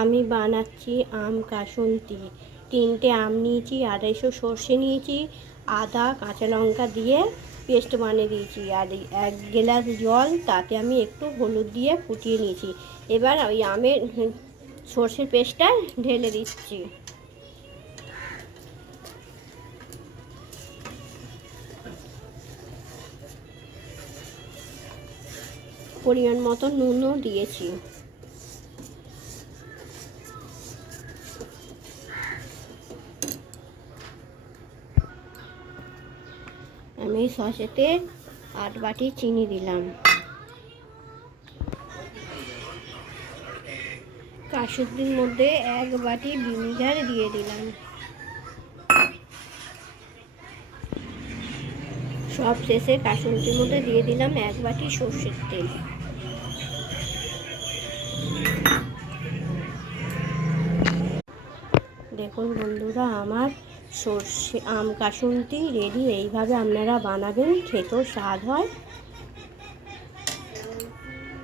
আমি বানাচ্ছি আম কাসুন্দি। 3টে আম নিয়েছি, 250 সর্ষে নিয়েছি, আদা কাঁচা লঙ্কা দিয়ে পেস্ট বানিয়ে দিয়েছি, আর 1 গ্লাস জল, তাতে আমি একটু হলুদ দিয়ে ফুটিয়ে নিয়েছি। এবার ওই আমের সর্ষের পেস্টটা ঢেলে দিচ্ছি। পরিমাণ মতো নুনও দিয়েছি। আমি সসেতে 8 বাটি চিনি দিলাম। কাসুন্দির মধ্যে 1 বাটি ভিনিগার দিয়ে দিলাম। সব শেষে কাসুন্দির মধ্যে দিয়ে দিলাম 1 বাটি সর্ষের তেল। দেখুন বন্ধুরা, আমার সর্ষে আম কাসুন্দি রেডি। এইভাবে আপনারা বানাবেন, খেতেও স্বাদ হয়।